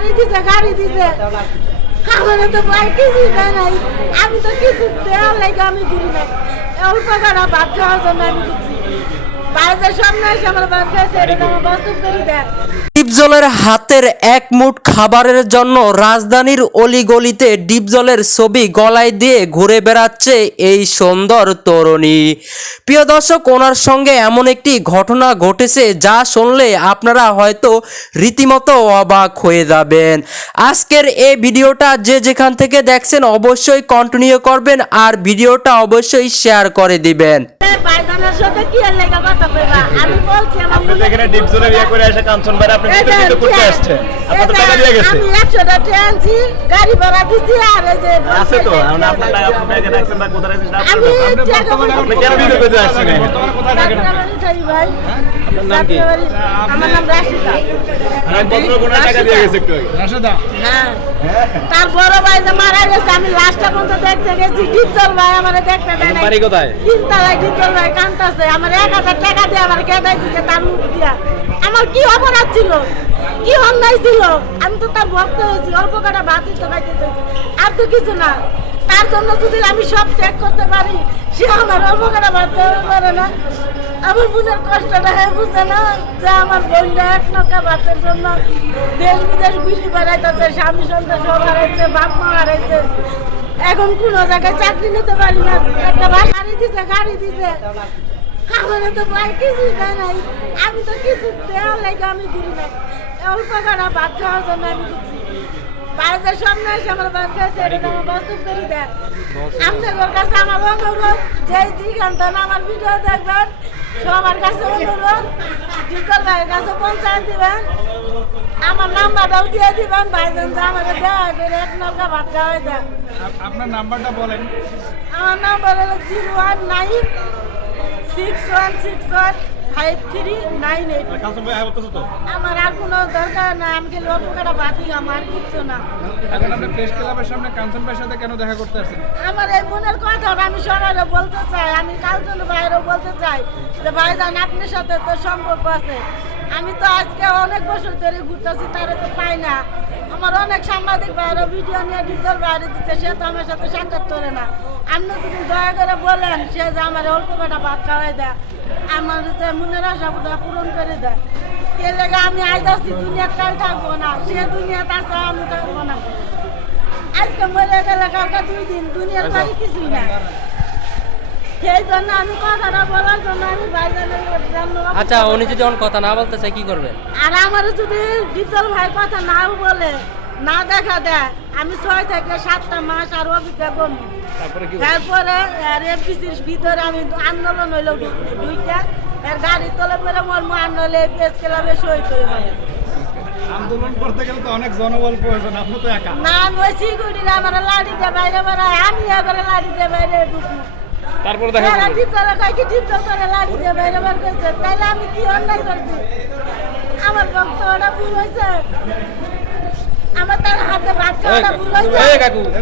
গাড়ি দিছে গাড়ি দিছে। কারণে তো ভাই কিছু দেয় নাই। আমি তো কিছু দেওয়ার লাগে আমি ঘুরি নাই। অল্প করা ভাত খাওয়ার জন্য আমি ঘুরছি। ডিপজলের হাতের এক মুঠ খাবারের জন্য রাজধানীর অলিগলিতে ডিপজলের ছবি গলায় দিয়ে ঘুরে বেড়াচ্ছে এই সুন্দর তরুণী। প্রিয় দর্শক, ওনার সঙ্গে এমন একটি ঘটনা ঘটেছে যা শুনলে আপনারা হয়তো রীতিমতো অবাক হয়ে যাবেন। আজকের এই ভিডিওটা যে যেখান থেকে দেখছেন অবশ্যই কন্টিনিউ করবেন আর ভিডিওটা অবশ্যই শেয়ার করে দিবেন। বাইজানের সাথে কি আর লেগে কথা কইবা আমি বলছি আমার আপনি এখানে ডিপ জোনে বিয়ে করে এসে কাঞ্চন ভাই আপনি বিতর্কিত করতে আসছেন আপনার তো টাকা দিয়ে গেছে আমি একশোটা ট্রেন আনছি গাড়ি ভাড়া দিচ্ছি আর এই যে আছে তো এখন আপনার টাকা আপনি ব্যাগে রাখছেন বা কোথায় রাখছেন। টাকা আপনি কেন বিতর্ক আসছেন এখানে? যাত্রাবাড়ি থাকি ভাই। আমার নাম রাশিদা। আমি ভদ্রগুণার টাকা দিয়ে গেছে একটু আগে। হ্যাঁ। তার বড় ভাই যে মারা গেছে আমি লাস্টটা পর্যন্ত দেখতে গেছি। ডিপজল ভাই আমার দেখতে দেয় নাই। তিনতলায় ডিপজল ভাই কান্তাছে। আমার এক হাজার টাকা দিয়ে আমার দিচ্ছে তার মুখ দিয়া। আমার কি অপরাধ ছিল? কি অন্যায় ছিল? আমি তো তার ভক্ত হয়েছি। অল্প কটা ভাত দিতে পাইতে চাইছি। আর তো কিছু না। তার জন্য যদি আমি সব ত্যাগ করতে পারি সে আমার অল্প কটা ভাত পারে না। আমার বোনের কষ্টটা, হয়ে বুঝছে না যে আমার বোনটা এক নৌকা ভাতের জন্য দেশ বিদেশ ঘুরি বেড়াইতেছে, স্বামী সন্তান সব হারাইছে, বাপ মা হারাইছে। এখন কোন জায়গায় চাকরি নিতে পারি না। একটা গাড়ি দিছে গাড়ি দিছে। আমার তো ভাই কিছু দেয় নাই। আমি তো কিছু দেওয়ার লাগে, আমি ঘুরি নাই। অল্প কটা ভাত খাওয়ার জন্য আমি ঘুরছি। বাইরের সামনে এসে আমার ভাত খাইছে, এটা আমার বাস্তব করে দেয়। আপনাদের কাছে আমার অনুরোধ যে যেখান আমার ভিডিও দেখবেন সবার কাছে অনুরোধ জিতল ভাইয়ের কাছে পঞ্চায়েত দিবেন। আমার নাম্বারটাও দিয়ে দিবেন ভাইজন আমাকে দেওয়া করে এক নলকা ভাত খাওয়াই দেন আপ- আপনার নাম্বারটা বলেন। আমার নাম্বার হলো zero one nine six one six one five three nine eight হ্যাঁ? আমার আর কোনো দরকার না আমি অল্প কটা আমার কিচ্ছু না। এখন আপনি প্রেস ক্লাবের সামনে কাঞ্চন ভাইয়ের সাথে কেন দেখা করতে আসছেন? আমার এই কথাটা আমি বলতে চাই আমি ভাইয়েরও বলতে চাই যে ভাইজান আপনার সাথে তো সম্পর্ক আছে। আমি তো আজকে অনেক বছর ধরে ঘুরতেছি তারে তো পাই না। আমার অনেক সাংবাদিক ভাইয়েরও ভিডিও নিয়ে ডিজিটাল বাইরে দিচ্ছে সে তো আমার সাথে সাক্ষাৎ করে না। আপনি যদি দয়া করে বলেন সে যে আমার অল্প কটা ভাত খাওয়াই দেয়। আমার মনের আশা বোধহয় পূরণ করে দেয়। এর লেগে আমি আজ আসছি দুনিয়ার কাল থাকব না সে দুনিয়াতে আছে আমি থাকব না। আজকে মরে গেলে কালকে দুই দিন দুনিয়ার বাড়ি কিছুই না সেই জন্য আমি কথাটা বলার জন্য আমি ভাইজানের ধন্যবাদ। আচ্ছা উনি যদি কথা না বলতে চাই কি করবেন আর আমার যদি ডিজল ভাই কথা না বলে না দেখা দেয় আমি ছয় থেকে সাতটা মাস আর অভিজ্ঞতা করব। তারপরে তারপরে আর এফবিসির ভিতরে আমি আন্দোলন হইল দুইটা আর গাড়ি তোলে পরে মোর মা নলে প্রেস ক্লাবে শহীদ হয়ে যাবে। আন্দোলন করতে গেলে তো অনেক জনবল প্রয়োজন আপনি তো একা। না আমি ওই সিকিউরিটি আমার লাড়ি দিয়ে বাইরে বেড়ায় আমি এবারে লাড়ি দিয়ে বাইরে ঢুকবো। তারপরে দেখা এরা টিপতলা কয় কি টিপতল করে লাড়ি দিয়ে বাইরে বের করছে তাইলে আমি কি অন্যায় করছি? আমার ভুল হয়েছে। আমার তার হাতে ভাত খাওয়াটা ভুল হয়েছে।